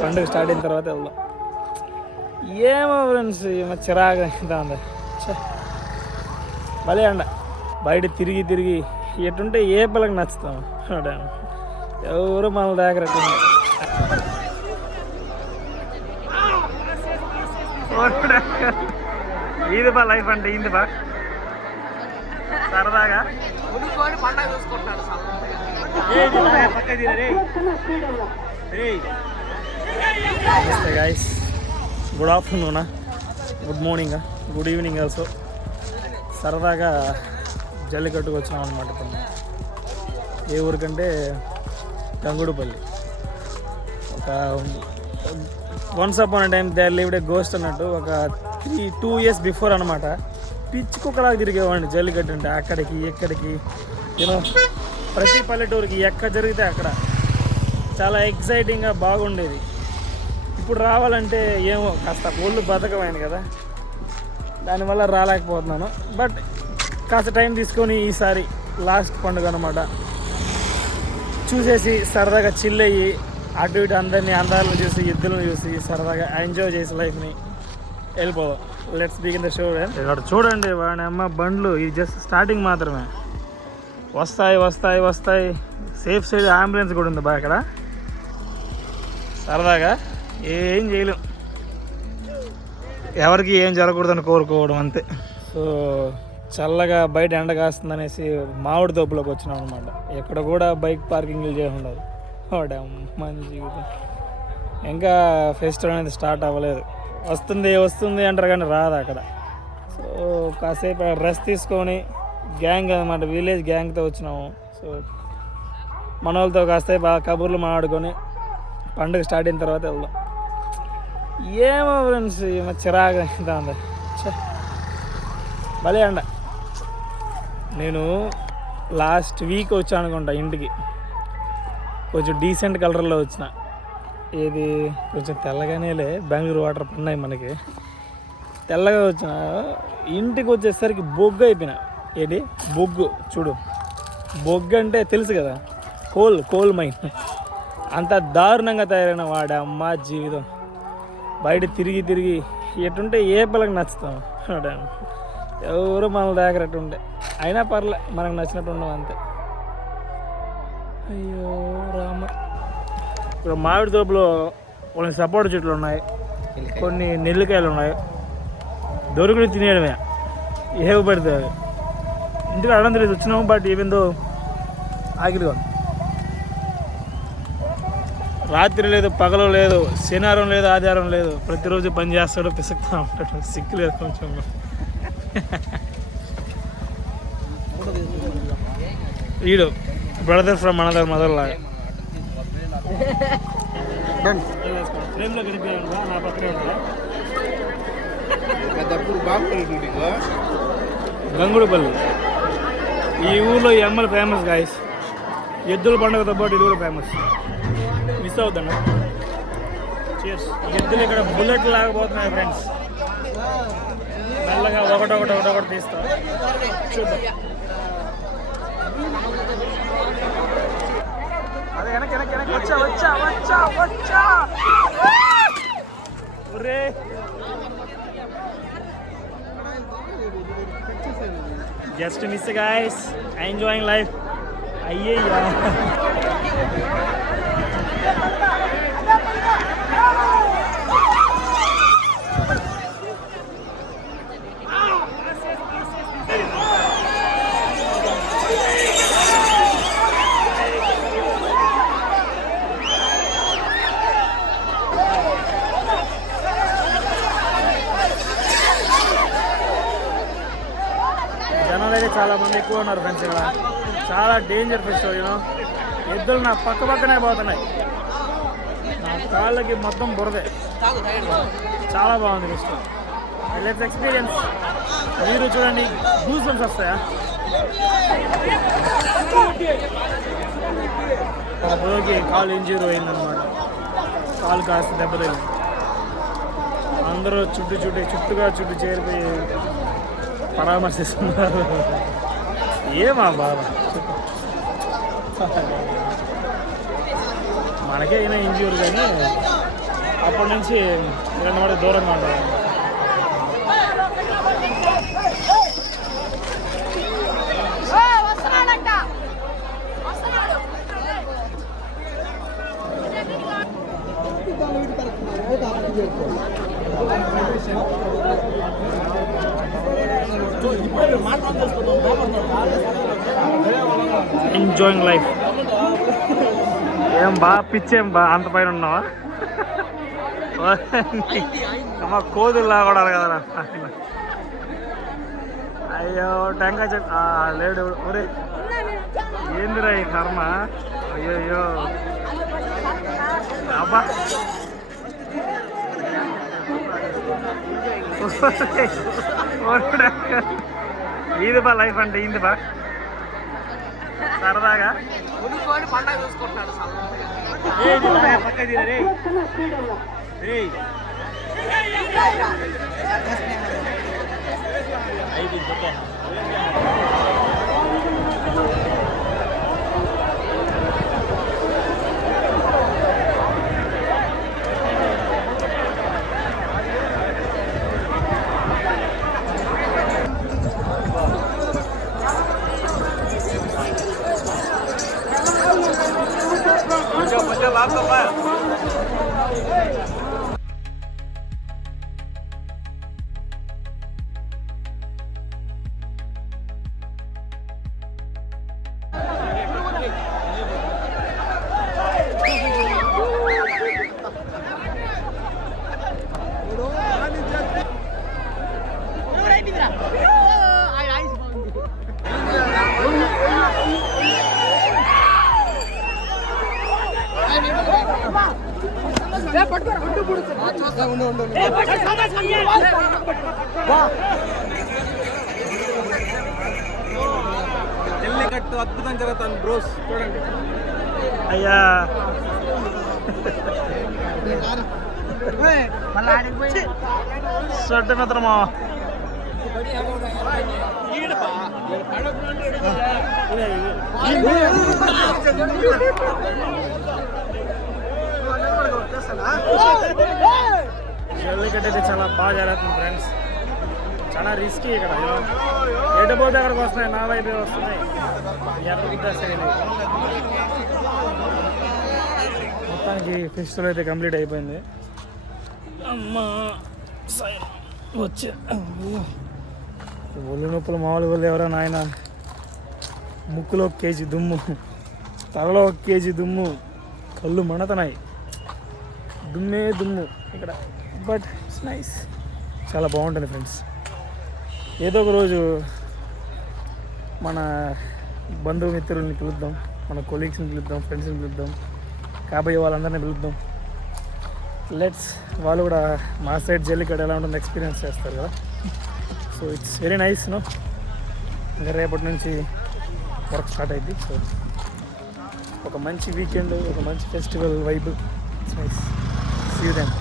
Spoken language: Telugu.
పండుగ స్టార్ట్ అయిన తర్వాత వెళ్దాం. ఏమో ఫ్రెండ్స్ చిరాగా ఉంది. భలే అండ బయట తిరిగి తిరిగి ఎటుంటే ఏ పిల్లకి నచ్చుతాం. ఎవరు మన దగ్గర ఇది బా లైఫ్ అంటే ఇది బా సరదాగా పండుగ చూసుకుంటాడు. గైస్ గుడ్ ఆఫ్టర్నూనా, good morning, good evening also. సరదాగా జల్లికట్టుకు వచ్చినాం అనమాట. ఏ ఊరికంటే గంగుడుపల్లి. ఒక once upon time there lived a ghost అన్నట్టు. ఒక 2 years బిఫోర్ అనమాట. పిచ్చి కుక్కలాగా తిరిగేవాడిని జల్లికట్టు అంటే. అక్కడికి ఎక్కడికి యూనో ప్రతి పల్లెటూరికి ఎక్కడ జరిగితే అక్కడ చాలా ఎక్సైటింగ్గా బాగుండేది. ఇప్పుడు రావాలంటే ఏమో కాస్త ఒళ్ళు బతకమైంది కదా, దానివల్ల రాలేకపోతున్నాను. బట్ కాస్త టైం తీసుకొని ఈసారి లాస్ట్ పండుగ అనమాట చూసేసి సరదాగా చిల్ అయ్యి అటు ఇటు అందరినీ అందాలను చూసి ఎద్దులను చూసి సరదాగా ఎంజాయ్ చేసి లైఫ్ని వెళ్ళిపోదాం. Let's begin the show. ఇక్కడ చూడండి వాడి అమ్మ బండ్లు, ఇది జస్ట్ స్టార్టింగ్ మాత్రమే. వస్తాయి వస్తాయి వస్తాయి. సేఫ్ సైడ్ అంబులెన్స్ కూడా ఉంది బా ఇక్కడ. సరదాగా ఏం చేయలేం, ఎవరికి ఏం జరగకూడదని కోరుకోవడం అంతే. సో చల్లగా బయట ఎండ కాస్తుందనేసి మామిడి తోపులోకి వచ్చినాం అనమాట. ఎక్కడ కూడా బైక్ పార్కింగ్లు చేసి ఉండదు. మంచి జీవితం. ఇంకా ఫెస్టివల్ అనేది స్టార్ట్ అవ్వలేదు. వస్తుంది వస్తుంది అంటారు కానీ రాదు అక్కడ. సో కాసేపు రెస్ట్ తీసుకొని గ్యాంగ్ అనమాట, విలేజ్ గ్యాంగ్తో వచ్చినాము. సో మన వాళ్ళతో కాసేపు ఆ కబుర్లు మాట్లాడుకొని పండుగ స్టార్ట్ అయిన తర్వాత వెళ్దాం. ఏమో ఫ్రెండ్స్ చిరాగా ఉంది. భలే అండ. నేను లాస్ట్ వీక్ వచ్చాను అనుకుంటా ఇంటికి. కొంచెం డీసెంట్ కలర్లో వచ్చిన. ఏది కొంచెం తెల్లగానేలే, బెంగళూరు వాటర్ పడినాయి మనకి. తెల్లగా వచ్చిన ఇంటికి వచ్చేసరికి బొగ్గు అయిపోయినా. ఏది బొగ్గు చూడు, బొగ్గు అంటే తెలుసు కదా, కోల్ మైన్. అంత దారుణంగా తయారైన వాడు అమ్మ జీవితం. బయట తిరిగి తిరిగి ఎటుంటే ఏ పిల్లకి నచ్చుతాం. ఎవరు మన దగ్గర ఉండే అయినా పర్లే, మనకు నచ్చినట్టు ఉండవు అంతే. అయ్యో రామ. ఇక్కడ మామిడి తోపులో కొన్ని సపోటా చెట్లు ఉన్నాయి, కొన్ని నెల్లికాయలు ఉన్నాయి. దొరుకుని తినేయడమే, ఏవి పడితే అది. ఇంటికి అడం తెలియదు వచ్చినాము. బట్ ఈవెన్ దో ఆగిలిగా రాత్రి లేదు, పగలు లేదు, శనివారం లేదు, ఆదివారం లేదు, ప్రతిరోజు పని చేస్తాడు, పిసుకుతూ ఉంటాడు. సిక్కు లేదు కొంచెం. వీడు బ్రదర్ ఫ్రమ్ అనదర్ మదర్ లాగా. ఫ్రేమ్లో కనిపించాను నా పక్కనే ఉంటా. గంగుడుపల్లి ఈ ఊర్లో ఈ అమ్మలు ఫేమస్ గాయస్. ఎద్దుల పండుగతో పాటు ఇది కూడా ఫేమస్. మిస్ అవుతాను. చీర్స్. ఎద్దులు ఇక్కడ బుల్లెట్ లాగబోతున్నాయి ఫ్రెండ్స్. మెల్లగా ఒకటొకటి తీస్తా. చూద్దాం. అదే వెనక వచ్చా. Just miss guys, enjoying life. అయ్యయ్యా జనాలు అయితే చాలా మంది ఎక్కువ ఉన్నారు ఫ్రెండ్స్. ఇక్కడ చాలా డేంజర్ ఫెస్టివల్. యూనో ఎద్దులు నా పక్కనే పోతున్నాయి. నా కాళ్ళకి మొత్తం బురదే. చాలా బాగుంది ఫెస్టివల్. Let's experience. మీరు చూడండి, గూస్ బంప్స్ వస్తాయా. ఒక బ్రోకి కాలు ఇంజూరీ అయిందనమాట. కాలు కాస్త దెబ్బతింది. అందరూ చుట్టుగా చేరిపోయి పరామర్శిస్తున్నారు. ఏమా బాబా మనకే అయినా ఇంజ్యూర్ కానీ అప్పటి నుంచి రెండు మాట దూరంగా ఉంటారు. Enjoying life. ఏం బా పిచ్చేం బా అంత పైన ఉన్నావా? అమ్మ కోదుల్లా కూడా కదా. అయ్యో టెంకాయ చెట్టు లేడు. ఒరే ఏందిరా ఈ కర్మ. అయ్యో అబ్బా ఇది బా లైఫ్ అంటే ఇది బా సరదాగా ఉడుకోని పండగ చూసుకుంటున్నాడు జల్లికట్టు అద్భుతం జరుగుతుంది బ్రోస్ చూడండి. అయ్యా సొడ్డ మిత్రమా జల్లికట్టు అయితే చాలా బాగా జరుగుతుంది ఫ్రెండ్స్. చాలా రిస్కీ ఇక్కడ. ఎటు పోతే అక్కడికి వస్తున్నాయి, నా వైపు వస్తున్నాయి. ఎక్కడ గుర్తొస్తాయి. మొత్తానికి ఫెస్టివల్ అయితే కంప్లీట్ అయిపోయింది. అమ్మా వచ్చే ఒళ్ళు నొప్పులు మామూలు వాళ్ళు ఎవరైనా ఆయన ముక్కులో 1 కేజీ దుమ్ము, తలలో 1 కేజీ దుమ్ము, కళ్ళు మండుతున్నాయి. దుమ్మే దుమ్ము ఇక్కడ. బట్ ఇట్స్ నైస్, చాలా బాగుంటుంది ఫ్రెండ్స్. ఏదో ఒక రోజు మన బంధుమిత్రుల్ని పిలుద్దాం, మన కొలీగ్స్ని పిలుద్దాం, ఫ్రెండ్స్ని పిలుద్దాం, కాబోయే వాళ్ళందరినీ పిలుద్దాం. లెట్స్ వాళ్ళు కూడా మా సైడ్ జల్లికట్టు ఎలా ఉంటుందో ఎక్స్పీరియన్స్ చేస్తారు కదా. So it's very nice no. ఇంకా రేపటి నుంచి వర్క్ స్టార్ట్ అయింది. సో ఒక మంచి వీకెండ్, ఒక మంచి festival vibe. It's nice. See you then.